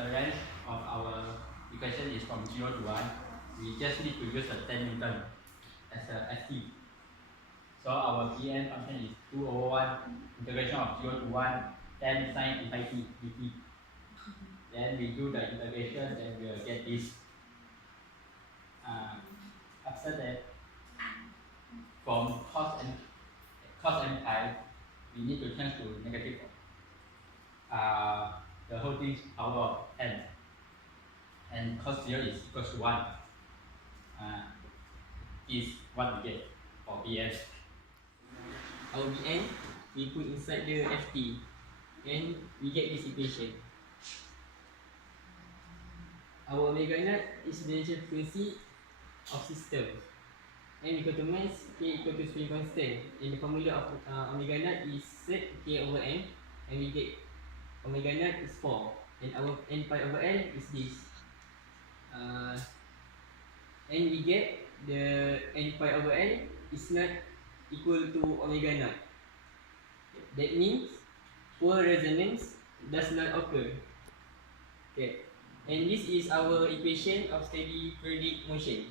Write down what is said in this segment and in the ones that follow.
the range of our equation is from 0 to 1, we just need to use the 10 Newton as a ST. So our Pn function is 2 over 1 integration of 0 to 1 10 sine infinity dt. Then we do the integration, then we will get this. After that, from cos n pi, we need to change to negative. The whole thing is power of n, and cos 0 is equals to 1. Is what we get for Bn. Our Bn, we put inside the Ft, and we get this equation. Our omega naught is the initial frequency of system, n equal to mass, k equal to spin constant, and the formula of omega naught is set k over m, and we get omega naught is 4, and our n pi over l is this. And we get the n pi over l is not equal to omega naught. That means poor resonance does not occur. Okay, and this is our equation of steady periodic motion.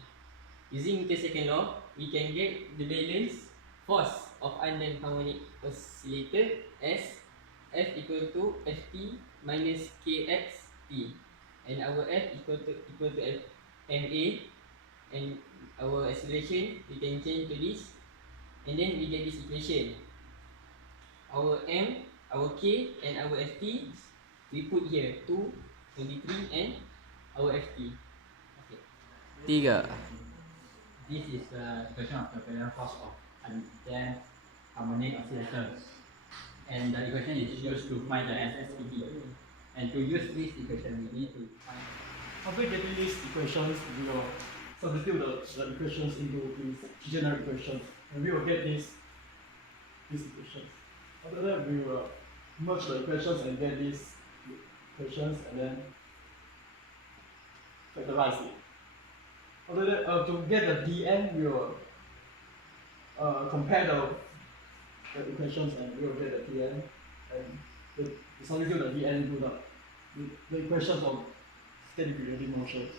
Using Newton's second law, we can get the balance force of unknown harmonic oscillator as F equal to Ft minus Kxt, and our F equal to Ma, and our acceleration we can change to this, and then we get this equation. Our M, our K, and our Ft we put here 2, 23, and our Ft. Okay. 3. This is the equation of the Taylor force of undamped harmonic oscillator, and the equation is used to find the SSPT. And to use this equation, we need to find. After getting these equations, we will substitute the equations into these general equations, and we will get these equations. After that, we will merge the equations and get these equations, and then factorize it. After that, to get the Dn, we will compare the equations, and we will get the Dn, and we substitute the Dn into the equations of steady periodic motions,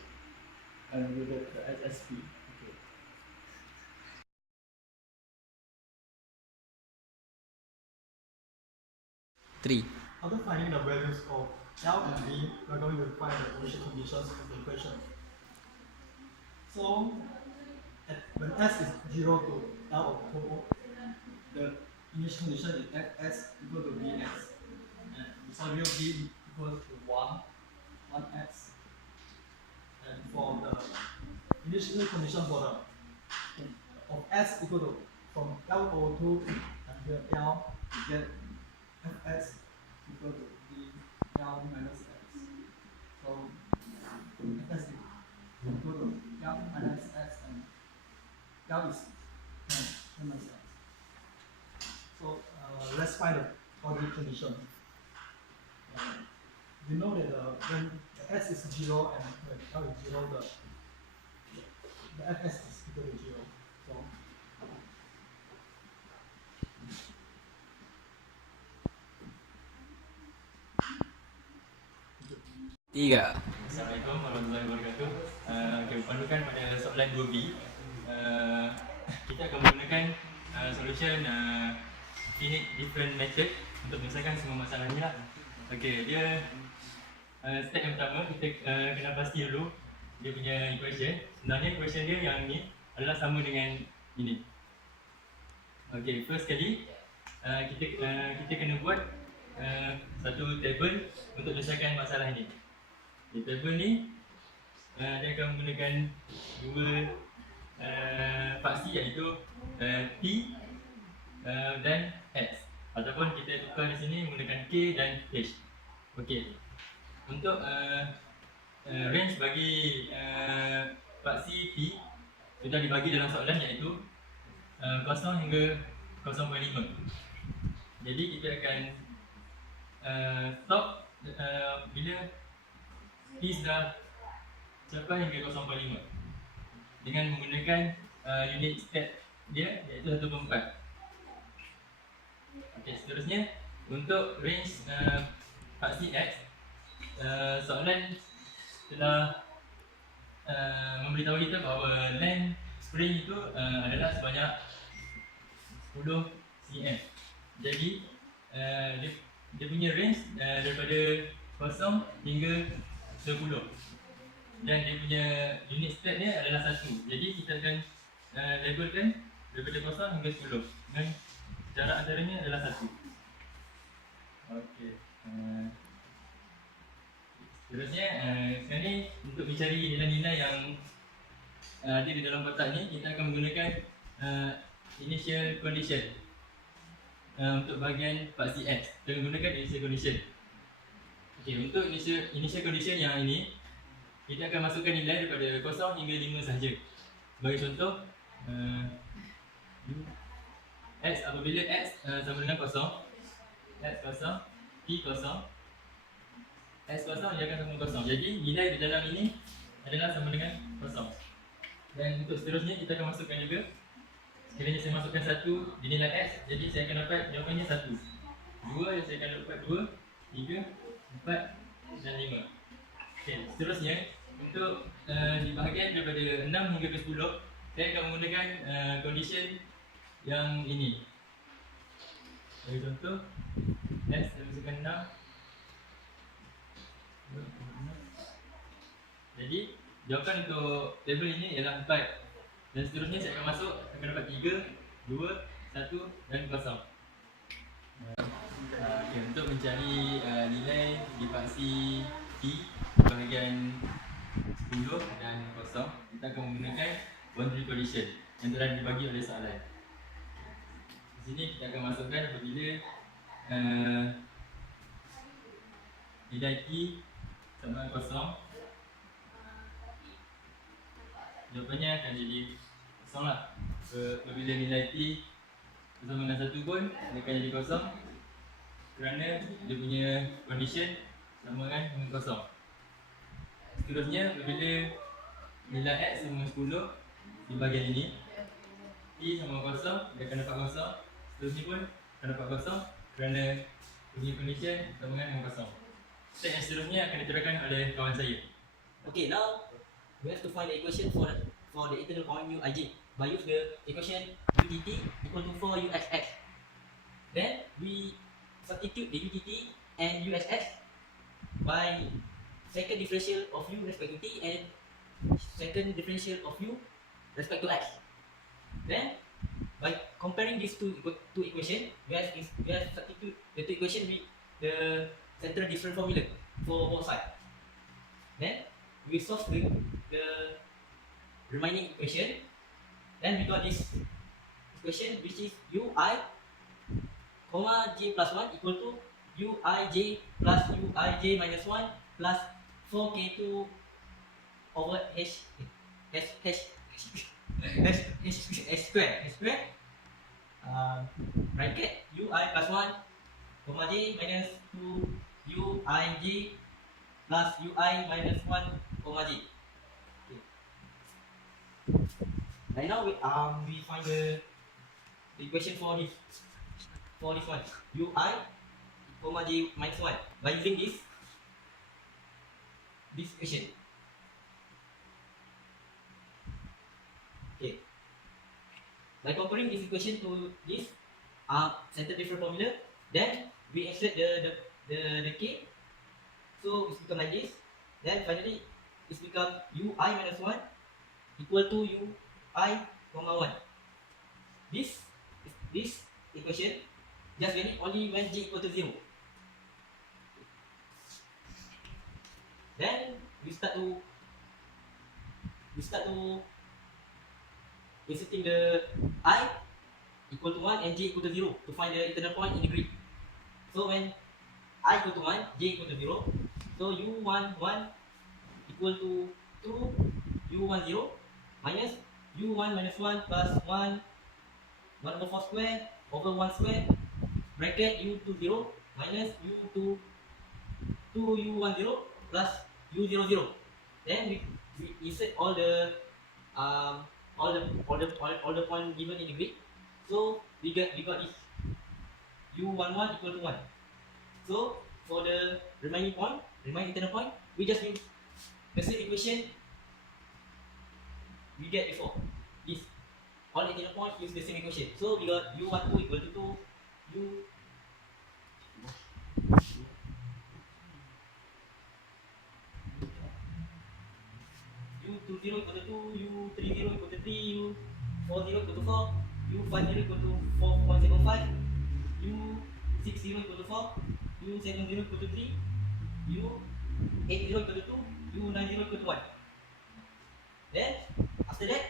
and we get the SSP. Okay. Three. After finding the values of L and V, we are going to find the initial conditions of the equation. So, when S is 0 to L of 2, the initial condition is Fs equal to Vx, and we substitute V equals to 1x. And for the initial condition for the of S equal to from L over 2 and here L, we get Fs equal to V L minus x. So Fs is equal to L minus x, and L is 10 minus x. So let's find the boundary condition. We know that when S is 0 and when L is 0, the Fs is equal to 0. So Tiga. Assalamualaikum warahmatullahi wabarakatuh. Pandukan pada soalan 2B, kita akan menggunakan solution finite different method untuk menyelesaikan semua masalah ni lah. Okey, dia step yang pertama kita kena pasti dulu dia punya equation. Sebenarnya equation dia yang ni adalah sama dengan ini. Okey, first sekali kita kena buat satu table untuk menyelesaikan masalah ini. Di table ni dia akan menggunakan dua faksi, iaitu T dan X, ataupun kita tukar di sini menggunakan K dan H. Okey, untuk range bagi faksi P sudah dibagi dalam soalan, iaitu 0 hingga 0.5. Jadi kita akan stop bila P sudah capai hingga 0.5 dengan menggunakan unit step dia, iaitu 1/4. Okey, seterusnya untuk range faksi X, soalan telah memberitahu kita bahawa length spring itu adalah sebanyak 10 cm. Jadi dia punya range daripada 0 hingga 10. Dan dia punya unit step dia adalah 1. Jadi kita akan labelkan daripada 0 hingga 10 dan jarak antaranya adalah 1. Okey. Seterusnya sekarang ni untuk mencari nilai-nilai yang ada di dalam kotak ni, kita akan menggunakan initial condition. Untuk bahagian part CS, kita menggunakan initial condition. Okey, untuk initial condition yang ini, kita akan masukkan nilai daripada 0 hingga 5 sahaja. Bagi contoh, X apabila X sama dengan 0, X kosong, P kosong, S kosong dia akan sama dengan kosong. Jadi nilai di dalam ini adalah sama dengan kosong. Dan untuk seterusnya kita akan masukkan juga. Sekiranya saya masukkan 1 di nilai S, jadi saya akan dapat jawapannya 1. 2 saya akan dapat 2, 3, 4 dan 5. Okey, seterusnya untuk di bahagian daripada 6 hingga ke 10, saya akan menggunakan condition yang ini. Bagi contoh, S saya masukkan 6. Jadi jawapan untuk tabel ini ialah 4. Dan seterusnya saya akan masuk, akan dapat 3, 2, 1 dan 0. Okay, untuk mencari nilai di paksi T bahagian 10 dan 0, kita akan menggunakan boundary condition yang telah dibagi oleh soalan. Di sini kita akan masukkan apabila nilai T sama 0, jawapannya akan jadi 0 lah. Apabila nilai T bersama dengan 1 pun, dia akan jadi 0 kerana dia punya condition sama dengan 0. Seterusnya, apabila nilai X sama dengan 10 di bahagian ini, T sama 0, dia akan dapat 0. Seterusnya pun akan dapat 0 kerana dia punya condition sama dengan 0. Step yang seterusnya akan diterangkan oleh kawan saya. Okay, now we have to find the equation for the internal point uij by use the equation utt equal to 4uxx. Then we substitute the utt and uxx by second differential of u respect to t and second differential of u respect to x. Then by comparing these two equations, we have substitute the two equations with the central difference formula for both sides. Then we solve the remaining equation. Then we got this equation which is ui comma j plus 1 equal to uij plus uij minus 1 plus 4k2 over h square bracket ui plus 1 comma j minus 2 uij plus ui minus 1 comma j. Okay. Right now we find the equation for this one ui comma j minus 1 by using this equation. Okay. By comparing this equation to this central difference formula, then we extract the k. So it's become like this. Then finally it's become ui minus 1 equal to ui comma 1. This equation just valid only when j equal to 0. Then we start to inserting the I equal to 1 and j equal to 0 to find the internal point in the grid. So when I equal to 1, j equal to 0, so u11 equal to 2 u10 minus u1 minus 1 plus 1 over 4 square over 1 square bracket u20 minus u2 2u10 plus u00. Then we insert all the point given in the grid. So we got this u11 equal to 1. So for the remaining point, remaining internal point, we just use the same equation we get before. This all internal points use the same equation. So we got u12 equal to 2, u u20 equal to 2, u30 equal to 3, u40 equal to 4, u50 equal to 4.75, u60 equal to 4, u70 equal to 3, u80 equal to 2, u90 equal to 1. Then after that,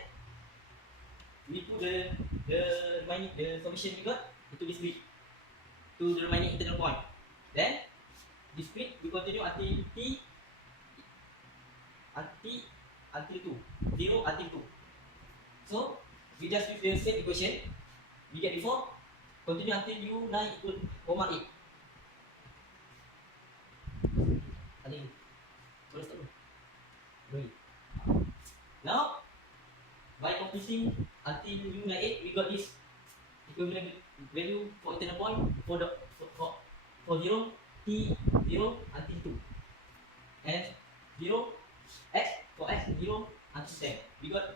we put the remaining the solution we got into this grid to the remaining internal point. Then this grid we continue until t until 2, 0 until 2. So we just use the same equation we get before, continue until u9 equal comma 8. I think boleh stop dulu. Boleh. Now by completing until u98, we got this equivalent value for internal point for the for 0 t 0 until 2 and 0 x for x 0 until 10. We got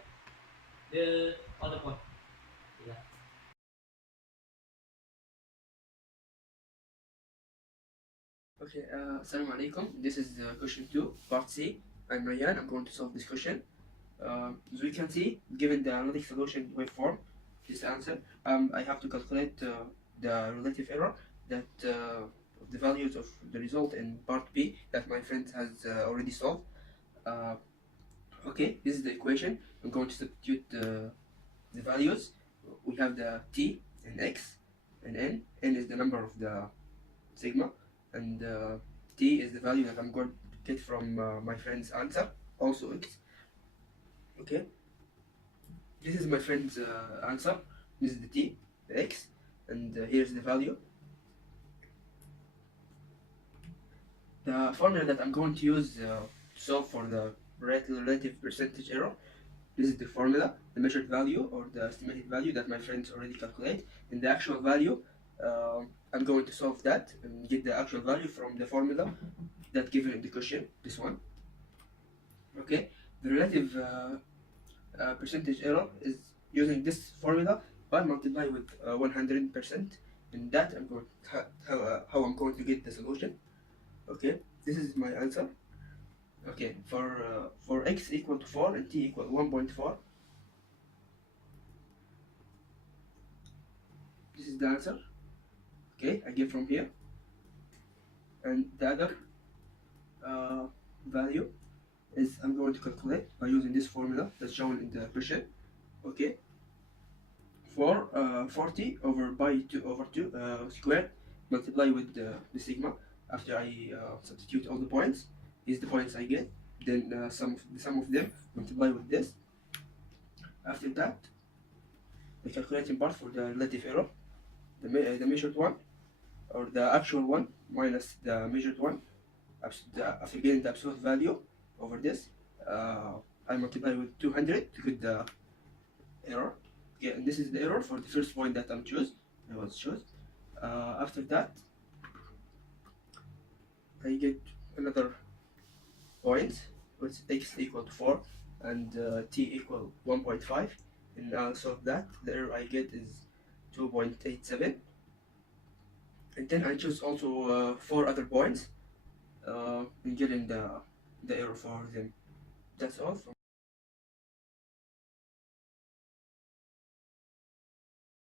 the other point. Yeah. Okay, Assalamu alaikum. This is question 2, part C. I'm Ryan. I'm going to solve this question. As we can see, given the analytic solution waveform, this answer, I have to calculate the relative error that of the values of the result in part B that my friend has already solved. Okay, this is the equation. I'm going to substitute the values. We have the t and x and n. N is the number of the sigma, and t is the value that I'm going to get from my friend's answer, also x. Okay, this is my friend's answer. This is the t, the x, and here's the value. The formula that I'm going to use to solve for the relative percentage error, this is the formula, the measured value or the estimated value that my friends already calculate, and the actual value, I'm going to solve that and get the actual value from the formula that given in the question, this one. Okay, the relative percentage error is using this formula but multiply with 100%, and that I'm going how I'm going to get the solution. Okay, this is my answer. Okay, for x equal to 4 and t equal 1.4, this is the answer. Okay, I get from here, and the other value is I'm going to calculate by using this formula that's shown in the question. Okay, for 40 over pi 2 over 2 squared multiply with the sigma. After I substitute all the points, is the points I get, then the sum of them multiply with this. After that, the calculating part for the relative error, the measured one or the actual one minus the measured one. After getting the absolute value over this, I multiply with 200 to get the error. Okay, and this is the error for the first point that I was choose. After that, I get another point with x equal to 4 and t equal 1.5, and I'll solve that. The error I get is 2.87, and then I choose also 4 other points and getting the error for them. That's all from